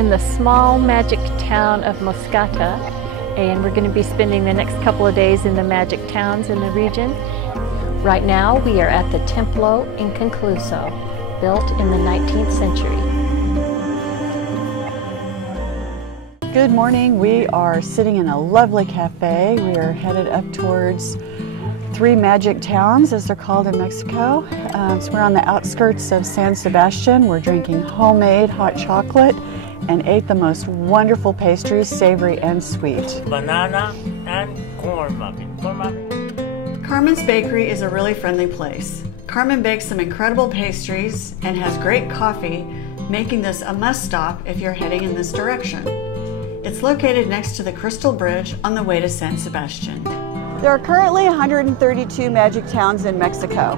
in the small magic town of Mascota, and we're going to be spending the next couple of days in the magic towns in the region. Right now we are at the Templo Inconcluso, built in the 19th century. Good morning. We are sitting in a lovely cafe. We are headed up towards 3 magic towns, as they're called in Mexico. So we're on the outskirts of San Sebastian. We're drinking homemade hot chocolate and ate the most wonderful pastries, savory and sweet. Banana and corn muffin. Carmen's Bakery is a really friendly place. Carmen bakes some incredible pastries and has great coffee, making this a must stop if you're heading in this direction. It's located next to the Crystal Bridge on the way to San Sebastian. There are currently 132 magic towns in Mexico.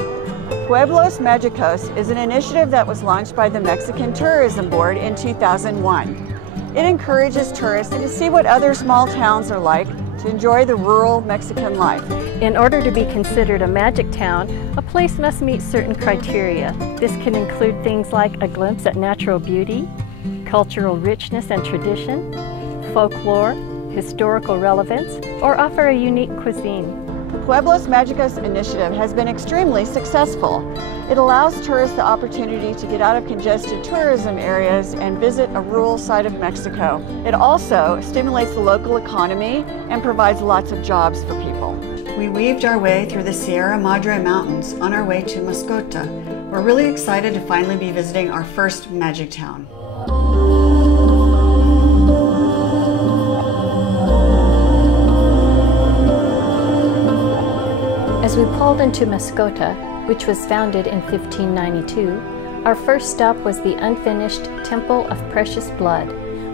Pueblos magicos is an initiative that was launched by the Mexican Tourism Board in 2001. It encourages tourists to see what other small towns are like, to enjoy the rural Mexican life. In order to be considered a magic town, a place must meet certain criteria. This can include things like a glimpse at natural beauty, cultural richness and tradition, folklore, historical relevance, or offer a unique cuisine. The Pueblos Magicos initiative has been extremely successful. It allows tourists the opportunity to get out of congested tourism areas and visit a rural side of Mexico. It also stimulates the local economy and provides lots of jobs for people. We weaved our way through the Sierra Madre mountains on our way to Mascota. We're really excited to finally be visiting our first magic town. As we pulled into Mascota, which was founded in 1592, our first stop was the unfinished Temple of Precious Blood,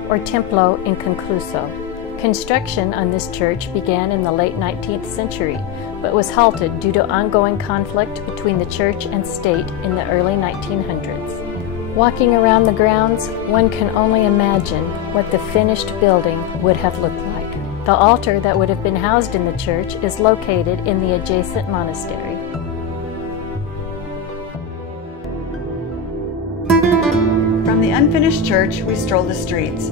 or Templo Inconcluso. Construction on this church began in the late 19th century, but was halted due to ongoing conflict between the church and state in the early 1900s. Walking around the grounds, one can only imagine what the finished building would have looked like. The altar that would have been housed in the church is located in the adjacent monastery. From the unfinished church, we stroll the streets.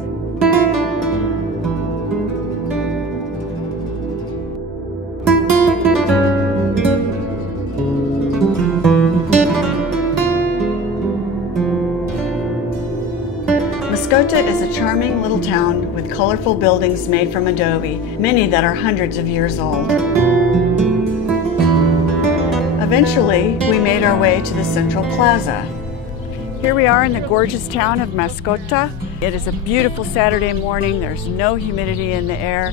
Mascota is a charming little town with colorful buildings made from adobe, many that are hundreds of years old. Eventually, we made our way to the central plaza. Here we are in the gorgeous town of Mascota. It is a beautiful Saturday morning. There's no humidity in the air.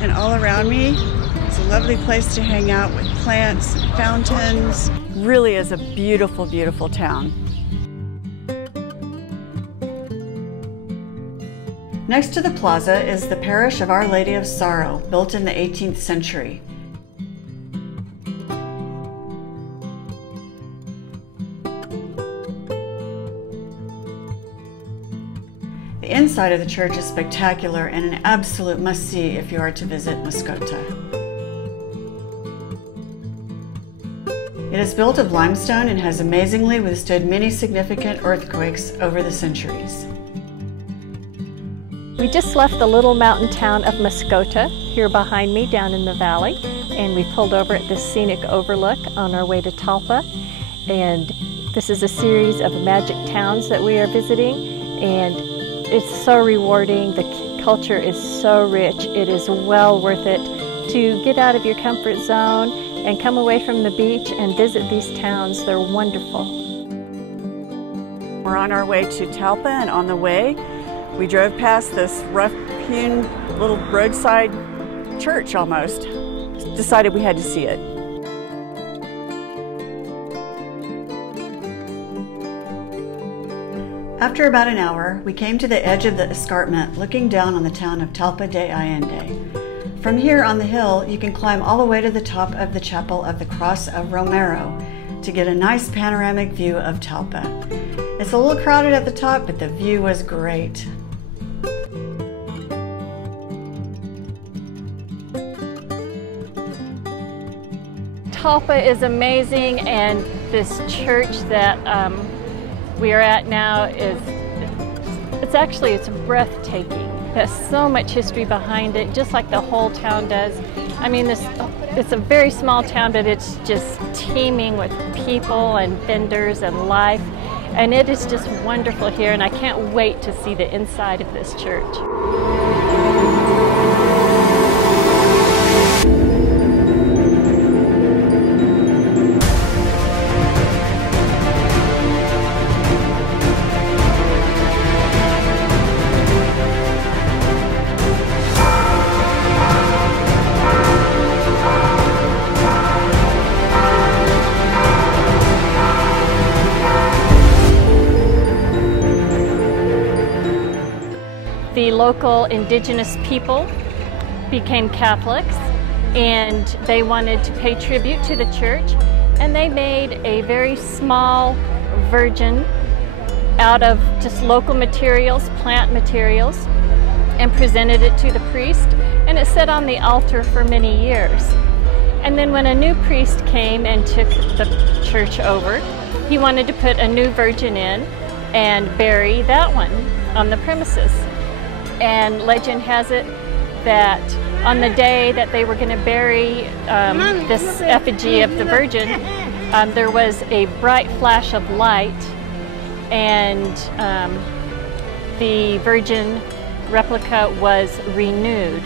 And all around me is a lovely place to hang out with plants and fountains. Really is a beautiful, beautiful town. Next to the plaza is the parish of Our Lady of Sorrow, built in the 18th century. The inside of the church is spectacular and an absolute must-see if you are to visit Mascota. It is built of limestone and has amazingly withstood many significant earthquakes over the centuries. We just left the little mountain town of Mascota, here behind me down in the valley, and we pulled over at this scenic overlook on our way to Talpa. And this is a series of magic towns that we are visiting, and it's so rewarding. The culture is so rich. It is well worth it to get out of your comfort zone and come away from the beach and visit these towns. They're wonderful. We're on our way to Talpa, and on the way, we drove past this rough-hewn little roadside church almost. Decided we had to see it. After about an hour, we came to the edge of the escarpment, looking down on the town of Talpa de Allende. From here on the hill, you can climb all the way to the top of the Chapel of the Cross of Romero to get a nice panoramic view of Talpa. It's a little crowded at the top, but the view was great. Talpa is amazing, and this church that we are at now is It's breathtaking. There's so much history behind it, just like the whole town does. I mean, it's a very small town, but it's just teeming with people and vendors and life. And it is just wonderful here, and I can't wait to see the inside of this church. The local indigenous people became Catholics, and they wanted to pay tribute to the church, and they made a very small virgin out of just local materials, plant materials, and presented it to the priest, and it sat on the altar for many years. And then when a new priest came and took the church over, he wanted to put a new virgin in and bury that one on the premises. And legend has it that on the day that they were going to bury this effigy of the Virgin, there was a bright flash of light, and the Virgin replica was renewed.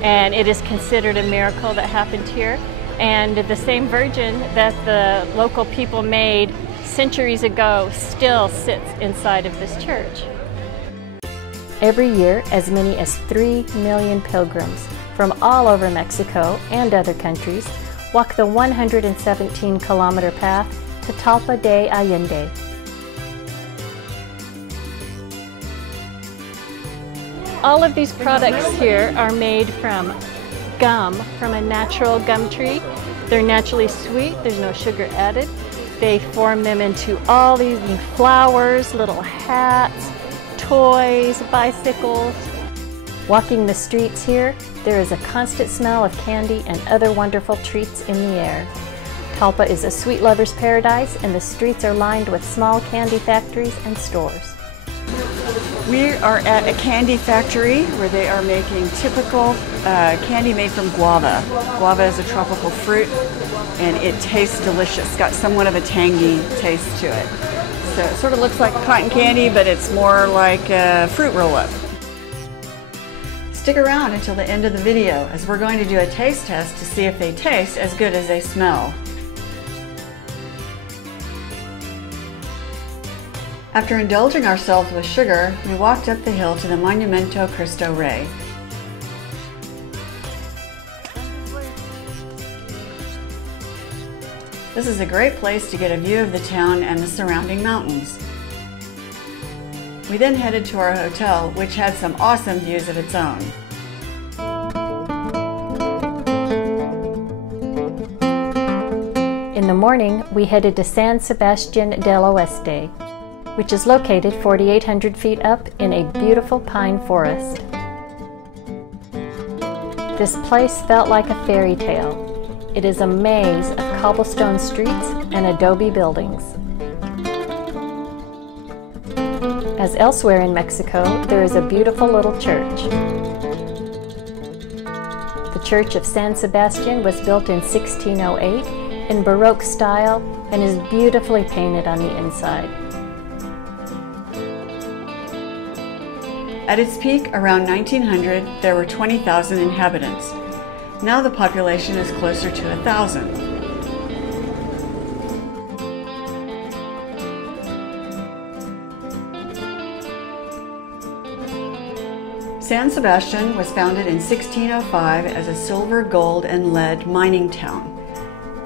And it is considered a miracle that happened here. And the same Virgin that the local people made centuries ago still sits inside of this church. Every year, as many as 3 million pilgrims from all over Mexico and other countries walk the 117-kilometer path to Talpa de Allende. All of these products here are made from gum, from a natural gum tree. They're naturally sweet, there's no sugar added. They form them into all these flowers, little hats, toys, bicycles. Walking the streets here, there is a constant smell of candy and other wonderful treats in the air. Talpa is a sweet lover's paradise, and the streets are lined with small candy factories and stores. We are at a candy factory where they are making typical candy made from guava. Guava is a tropical fruit, and it tastes delicious. It's got somewhat of a tangy taste to it. So it sort of looks like cotton candy, but it's more like a fruit roll-up. Stick around until the end of the video, as we're going to do a taste test to see if they taste as good as they smell. After indulging ourselves with sugar, we walked up the hill to the Monumento Cristo Rey. This is a great place to get a view of the town and the surrounding mountains. We then headed to our hotel, which had some awesome views of its own. In the morning, we headed to San Sebastian del Oeste, which is located 4,800 feet up in a beautiful pine forest. This place felt like a fairy tale. It is a maze of cobblestone streets and adobe buildings. As elsewhere in Mexico, there is a beautiful little church. The Church of San Sebastian was built in 1608 in Baroque style and is beautifully painted on the inside. At its peak, around 1900, there were 20,000 inhabitants. Now the population is closer to 1,000. San Sebastian was founded in 1605 as a silver, gold, and lead mining town.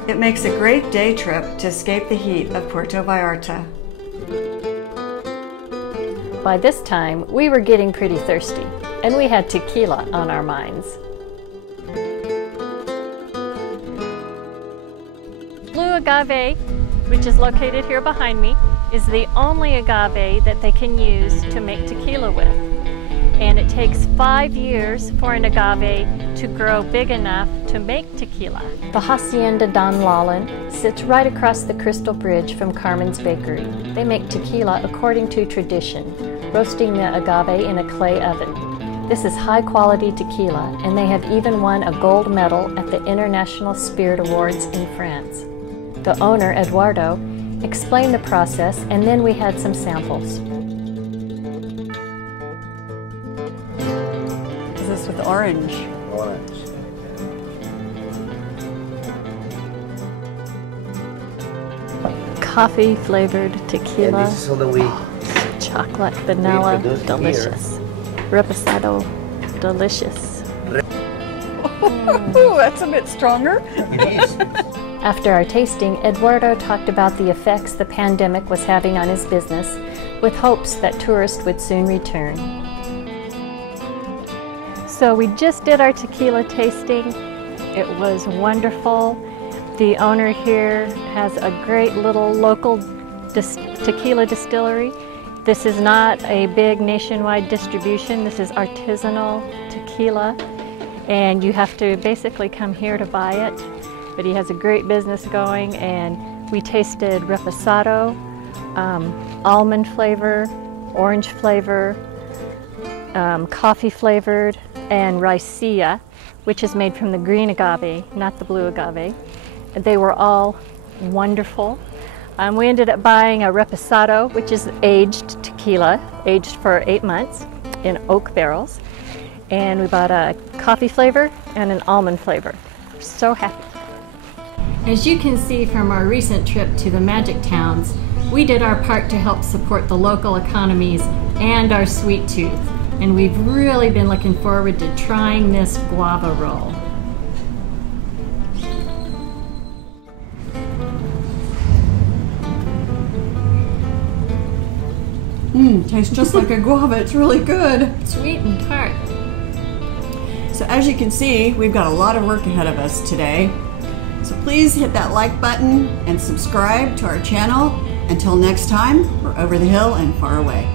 It makes a great day trip to escape the heat of Puerto Vallarta. By this time, we were getting pretty thirsty, and we had tequila on our minds. Blue agave, which is located here behind me, is the only agave that they can use to make tequila with. And it takes 5 years for an agave to grow big enough to make tequila. The Hacienda Don Lalin sits right across the Crystal Bridge from Carmen's Bakery. They make tequila according to tradition, roasting the agave in a clay oven. This is high-quality tequila, and they have even won a gold medal at the International Spirit Awards in France. The owner, Eduardo, explained the process, and then we had some samples. Is this with orange? Orange. Coffee-flavored tequila. And this is all that we Chocolate, vanilla, produce delicious. Reposado, delicious. Ooh, that's a bit stronger. It is. After our tasting, Eduardo talked about the effects the pandemic was having on his business, with hopes that tourists would soon return. So we just did our tequila tasting. It was wonderful. The owner here has a great little local tequila distillery. This is not a big nationwide distribution. This is artisanal tequila, and you have to basically come here to buy it. But he has a great business going, and we tasted reposado, almond flavor, orange flavor, coffee flavored, and raicilla, which is made from the green agave, not the blue agave. They were all wonderful. We ended up buying a reposado, which is aged tequila, aged for 8 months in oak barrels. And we bought a coffee flavor and an almond flavor. We're so happy. As you can see from our recent trip to the Magic Towns, we did our part to help support the local economies and our sweet tooth. And we've really been looking forward to trying this guava roll. Tastes just like a guava. It's really good. Sweet and tart. So as you can see, we've got a lot of work ahead of us today. So please hit that like button and subscribe to our channel. Until next time, we're over the hill and far away.